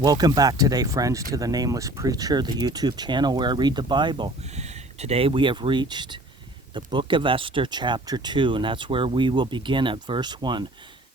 Welcome back today, friends, to the Nameless Preacher, the YouTube channel where I read the Bible. Today we have reached the book of Esther, chapter 2, and that's where we will begin at verse 1.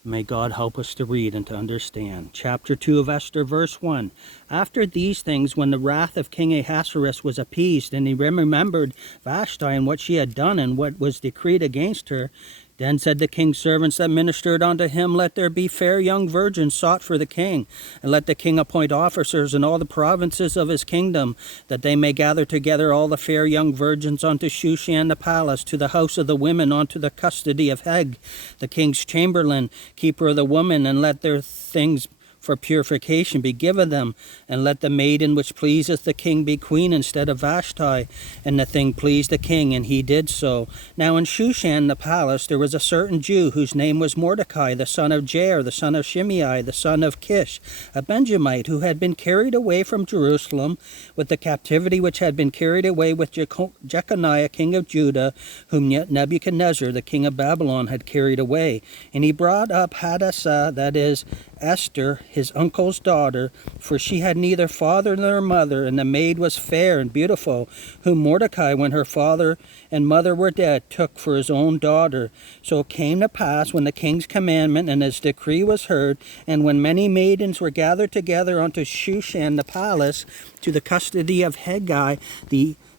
May God help us to read and to understand. Chapter 2 of Esther, verse 1. After these things, when the wrath of King Ahasuerus was appeased, and he remembered VASHTI and what she had done and what was decreed against her, then said the king's servants that ministered unto him, Let there be fair young virgins sought for the king, and let the king appoint officers in all the provinces of his kingdom, that they may gather together all the fair young virgins unto Shushan the palace, to the house of the women, unto the custody of Heg, the king's chamberlain, keeper of the woman, and let their things for purification be given them, and let the maiden which pleaseth the king be queen instead of Vashti. And the thing pleased the king, and he did so. Now in Shushan the palace there was a certain Jew, whose name was Mordecai, the son of Jair, the son of Shimei, the son of Kish, a Benjamite, who had been carried away from Jerusalem with the captivity which had been carried away with Jeconiah king of Judah, whom Nebuchadnezzar the king of Babylon had carried away. And he brought up Hadassah, that is, Esther, his uncle's daughter, for she had neither father nor mother, and the maid was fair and beautiful, whom Mordecai, when her father and mother were dead, took for his own daughter. So it came to pass, when the king's commandment and his decree was heard, and when many maidens were gathered together unto Shushan the palace, to the custody of Hegai,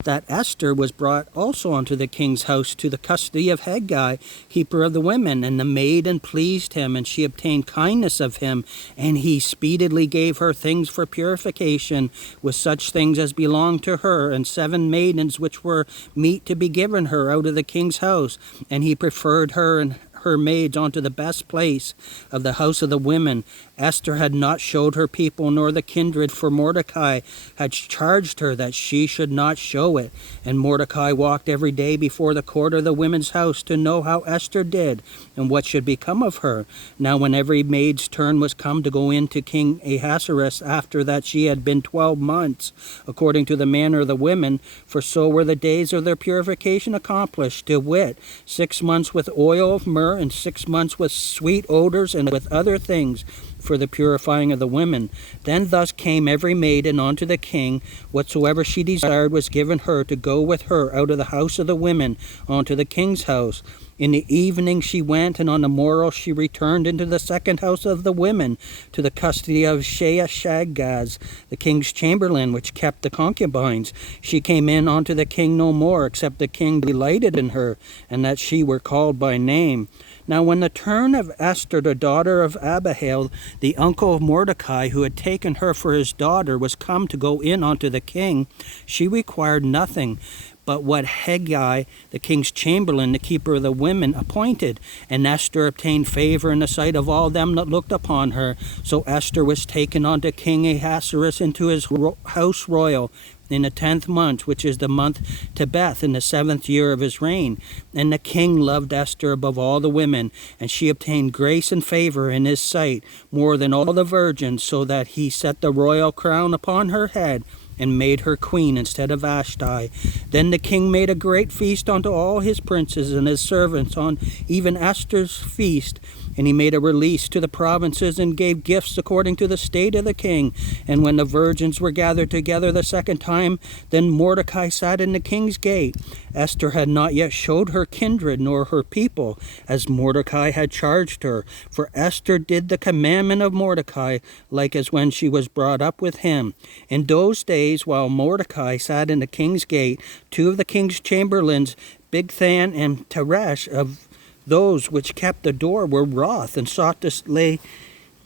that Esther was brought also unto the king's house, to the custody of Hegai, keeper of the women. And the maiden pleased him, and she obtained kindness of him, and he speedily gave her things for purification, with such things as belonged to her, and 7 maidens which were meet to be given her out of the king's house. And he preferred her and her maids unto the best place of the house of the women. Esther had not showed her people nor the kindred, for Mordecai had charged her that she should not show it. And Mordecai walked every day before the court of the women's house, to know how Esther did, and what should become of her. Now when every maid's turn was come to go in to King Ahasuerus, after that she had been 12 months, according to the manner of the women, for so were the days of their purification accomplished, to wit, 6 months with oil of myrrh, and 6 months with sweet odors, and with other things for the purifying of the women. Then thus came every maiden unto the king. Whatsoever she desired was given her, to go with her out of the house of the women unto the king's house. In the evening she went, and on the morrow she returned into the second house of the women, to the custody of Sheashagaz, the king's chamberlain, which kept the concubines. She came in unto the king no more, except the king delighted in her, and that she were called by name. Now when the turn of Esther, the daughter of Abihail, the uncle of Mordecai, who had taken her for his daughter, was come to go in unto the king, she required nothing but what Hegai, the king's chamberlain, the keeper of the women, appointed. And Esther obtained favor in the sight of all them that looked upon her. So Esther was taken unto King Ahasuerus into his house royal, in the 10th month, which is the month Tebeth, in the 7th year of his reign. And the king loved Esther above all the women, and she obtained grace and favor in his sight more than all the virgins, so that he set the royal crown upon her head, and made her queen instead of Vashti. Then the king made a great feast unto all his princes and his servants, on even Esther's feast. And he made a release to the provinces, and gave gifts according to the state of the king. And when the virgins were gathered together the second time, then Mordecai sat in the king's gate. Esther had not yet showed her kindred nor her people, as Mordecai had charged her. For Esther did the commandment of Mordecai, like as when she was brought up with him. In those days, while Mordecai sat in the king's gate, 2 of the king's chamberlains, Bigthan and Teresh, of those which kept the door, were wroth, and sought to lay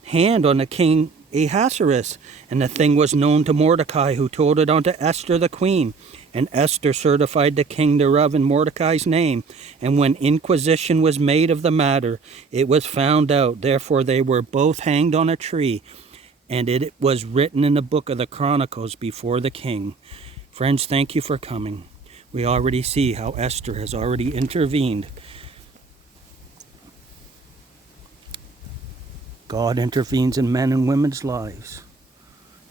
hand on the king Ahasuerus. And the thing was known to Mordecai, who told it unto Esther the queen. And Esther certified the king thereof in Mordecai's name. And when inquisition was made of the matter, it was found out. Therefore they were both hanged on a tree. And it was written in the book of the Chronicles before the king. Friends, thank you for coming. We already see how Esther has already intervened. God intervenes in men and women's lives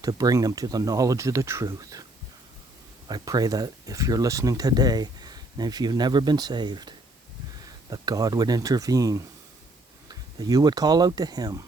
to bring them to the knowledge of the truth. I pray that if you're listening today, and if you've never been saved, that God would intervene, that you would call out to him,